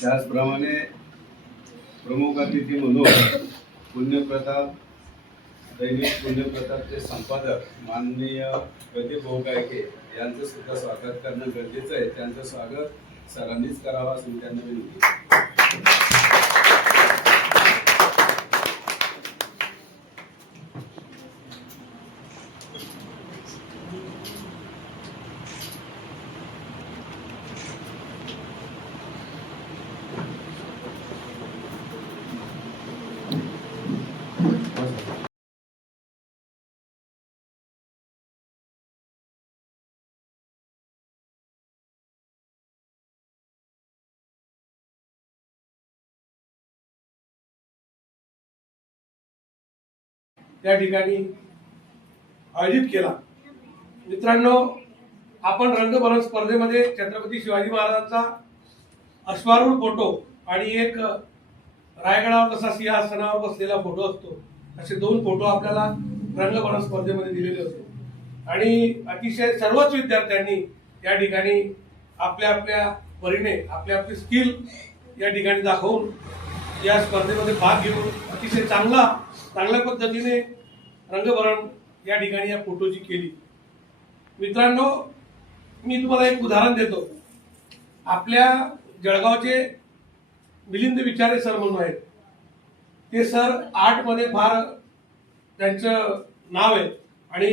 त्याचप्रमाणे प्रमुख अतिथी म्हणून पुण्यप्रताप दैनिक पुण्यप्रतापचे संपादक माननीय प्रदीप भाऊकायके यांचं सुद्धा स्वागत करणं गरजेचं आहे. त्यांचं स्वागत सरांनीच करावं असं त्यांना विनंती. त्या ठिकाणी आयोजित केला. मित्रांनो आपण रंगभरण स्पर्धेमध्ये छत्रपती शिवाजी महाराजांचा अश्वारूढ फोटो आणि एक रायगडावर कसा सिंहासनावर बसलेला फोटो असतो असे दोन फोटो आपल्याला रंगभरण स्पर्धेमध्ये दिलेले असतो. आणि अतिशय सर्वच विद्यार्थ्यांनी या ठिकाणी आपल्या आपल्या परीने आपली आपली स्किल या ठिकाणी दाखवून या स्पर्धेमध्ये भाग घेऊन अतिशय चांगला चांगल्या पद्धतीने रंगभरण या ठिकाणी या फोटोची केली. मित्रांनो मी तुम्हाला एक उदाहरण देतो. आपल्या जळगावचे मिलिंद विचारे सर म्हणून आहेत. ते सर आर्टमध्ये फार त्यांचं नाव आहे आणि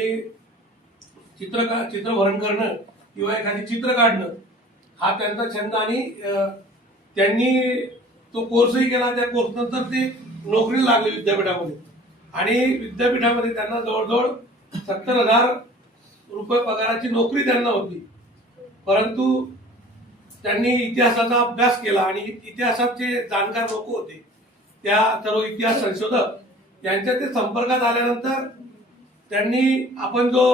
चित्र का चित्रभरण करणं किंवा एखादी चित्र काढणं हा त्यांचा छंद आणि त्यांनी तो कोर्सही केला. त्या कोर्स नंतर ते नोकरीला लागले विद्यापीठामध्ये. आणि विद्यापीठामध्ये त्यांना जवळजवळ सत्तर हजार रुपये पगाराची नोकरी त्यांना होती. परंतु त्यांनी इतिहासाचा अभ्यास केला आणि इतिहासाचे जाणकार लोक होते त्या सर्व इतिहास संशोधक यांच्या ते संपर्कात आल्यानंतर त्यांनी आपण जो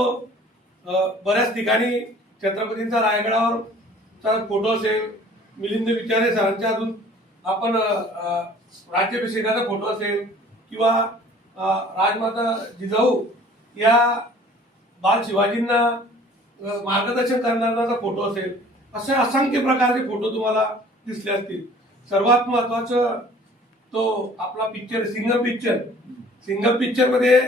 बऱ्याच ठिकाणी छत्रपतींचा रायगडावरचा फोटो असेल मिलिंद विचारे सरांच्या अजून आपण राज्याभिषेकाचा फोटो असेल किंवा राजमाता जिजाऊ या बाल शिवाजींना मार्गदर्शन करणारा फोटो असेल असे असंख्य प्रकारचे फोटो तुम्हाला दिसले असतील. सर्वात महत्वाचं तो आपला पिक्चर सिंगम पिक्चर सिंगम पिक्चरमध्ये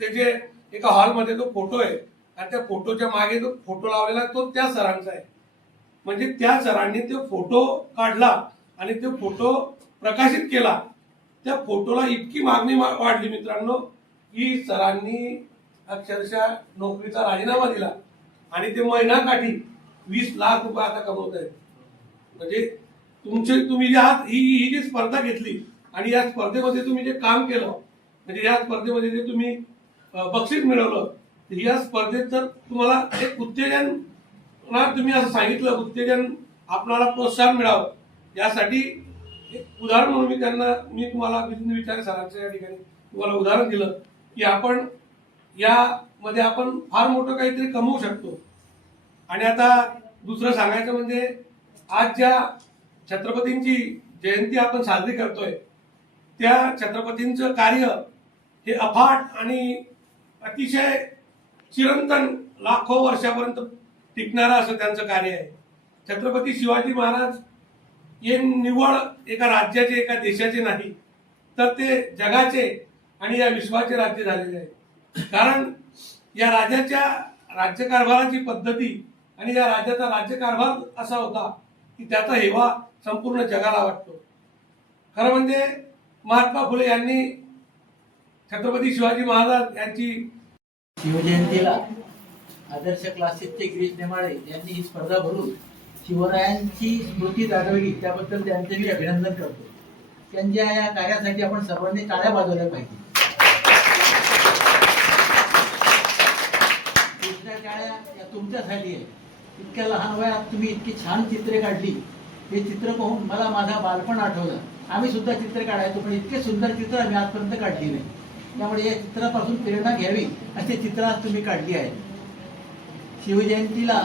त्याचे एका हॉलमध्ये तो फोटो आहे आणि त्या फोटोच्या मागे जो फोटो लावलेला आहे तो त्या सरांचा आहे. म्हणजे त्या सरांनी तो फोटो काढला आणि तो फोटो प्रकाशित केला. त्या फोटोला इतकी मागणी वाढली मित्रांनो की सरांनी अक्षरशः नोकरीचा राजीनामा दिला. आणि ते महिनाकाठी वीस लाख रुपये आता कमवत आहेत म्हणजे तुमचे तुम्ही जे आहात ही ही जी स्पर्धा घेतली आणि या स्पर्धेमध्ये तुम्ही जे काम केलं म्हणजे या स्पर्धेमध्ये जे तुम्ही बक्षीस मिळवलं तर या स्पर्धेत जर तुम्हाला एक उत्तेजन तुम्ही असं सांगितलं उत्तेजन आपणाला प्रोत्साहन मिळावं यासाठी एक उदाहरण म्हणून मी त्यांना मी तुम्हाला विचार सरांच्या या ठिकाणी. तुम्हाला उदाहरण दिलं की आपण यामध्ये आपण फार मोठं काहीतरी कमवू शकतो. आणि आता दुसरं सांगायचं म्हणजे आज ज्या छत्रपतींची जयंती आपण साजरी करतोय त्या छत्रपतींचं कार्य हे अफाट आणि अतिशय चिरंतन लाखो वर्षापर्यंत टिकणारं असं त्यांचं कार्य आहे. छत्रपती शिवाजी महाराज हे निव्वळ एका राज्याचे एका देशाचे नाही तर ते जगाचे आणि या विश्वाचे राज्य झालेले आहे. कारण या राजाच्या राज्यकारभाराची पद्धती आणि या राज्याचा राज्यकारभार असा होता की त्याचा हेवा संपूर्ण जगाला वाटतो. खरं म्हणजे महात्मा फुले यांनी छत्रपती शिवाजी महाराज यांची शिवजयंतीला आदर्श क्लासेसचे गिरीश नेमाळे यांनी ही स्पर्धा भरून शिवरायांची स्मृती जागवली त्याबद्दल त्यांचे मी अभिनंदन करतो. त्यांच्या या कार्यासाठी आपण सर्वांनी टाळ्या वाजवल्या पाहिजे. दुसऱ्या टाळ्या या तुमच्यासाठी आहे इतक्या लहान वयात तुम्ही इतकी छान चित्रे काढली. हे चित्र पाहून मला माझा बालपण आठवलं. आम्ही सुद्धा चित्र काढायचो पण इतके सुंदर चित्र आम्ही आजपर्यंत काढली नाही. त्यामुळे या चित्रापासून प्रेरणा घ्यावी अशी चित्र आज तुम्ही काढली आहेत. शिवजयंतीला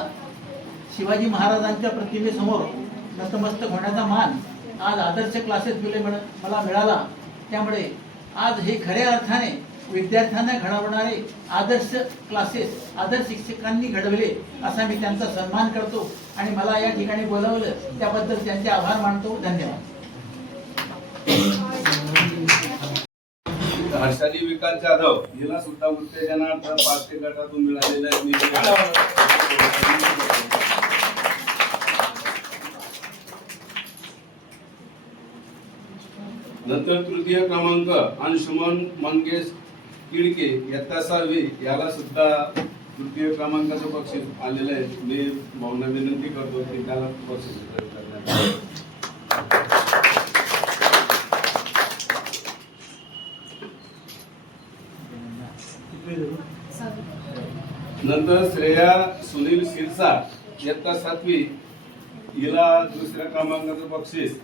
शिवाजी महाराजांच्या प्रतिमेसमोर नतमस्तक होण्याचा मान आज आदर्श क्लासेस मुले मला मिळाला. त्यामुळे आज हे खऱ्या अर्थाने विद्यार्थ्यांना घडवणारे आदर्श क्लासेस आदर्श शिक्षकांनी घडवले असा मी त्यांचा सन्मान करतो आणि मला या ठिकाणी बोलावलं त्याबद्दल त्यांचे आभार मानतो. धन्यवाद. हर्षाली विकास जाधव हिला सुद्धा उत्तेजनार्थ पाच गटातून मिळालेल्या नंतर तृतीय क्रमांक अंशुमन मंगेश किडके इयत्ता सहावी याला सुद्धा तृतीय क्रमांकाचं बक्षीस आलेलं आहे. मी भावना विनंती करतो की त्याला बक्षीस नंतर श्रेया सुनील सिरसा इयत्ता सातवी. हिला दुसऱ्या क्रमांकाचं बक्षीस.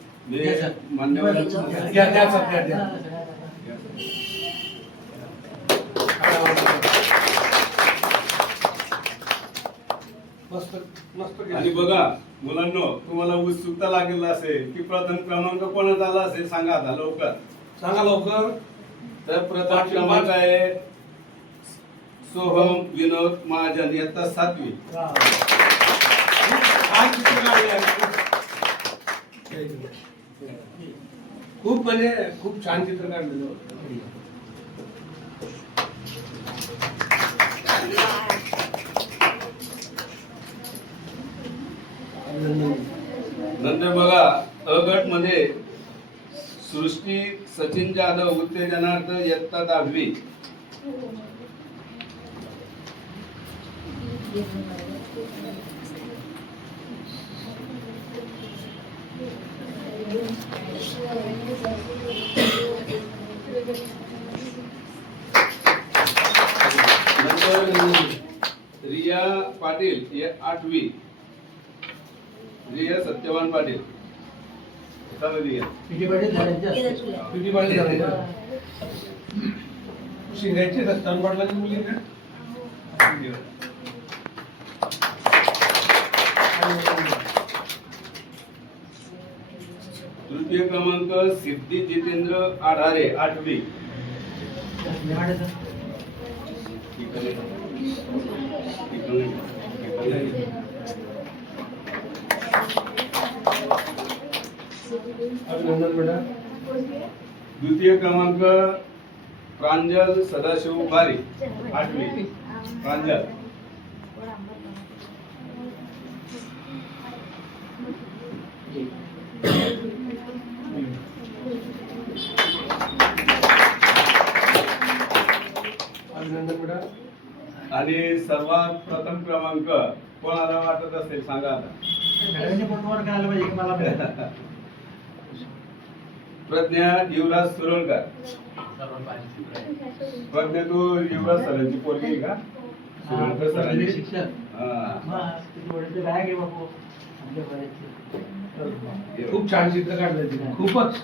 आणि बघा मुलांनो तुम्हाला उत्सुकता लागेल असेल की प्रथम क्रमांक कोणाचा आला असेल सांगा आता लवकर. सांगा लवकर. तर प्रथम क्रमांक आहे सोहम विनोद महाजन इयत्ता सातवी. खूप म्हणजे खूप छान चित्र काढलेलं नंतर बघा अगटमध्ये सृष्टी सचिन जाधव उत्तेजनार्थ इयत्ता दहावी. रिया पाटील हे आठवी. रिया सत्यवान पाटील. शिंगायचे दत्तान पाटलाची मुली का तृतीय क्रमांक सिद्धी जितेंद्र आढारे आठवी. अभिनंदन बेटा द्वितीय क्रमांक प्रांजल सदाशिव बारी आठवी. प्रांजल अभिनंदन बेटा आणि सर्वात प्रथम क्रमांक कोणाला वाटत असेल? सांगा आता. प्रज्ञा युवराज सुरळकर. प्रज्ञा तू युवराज सरांची पोरगी आहे का? सुरळकर सरांची. हा. बऱ्याचचे. खूप छान चित्र काढले तिने. खूपच.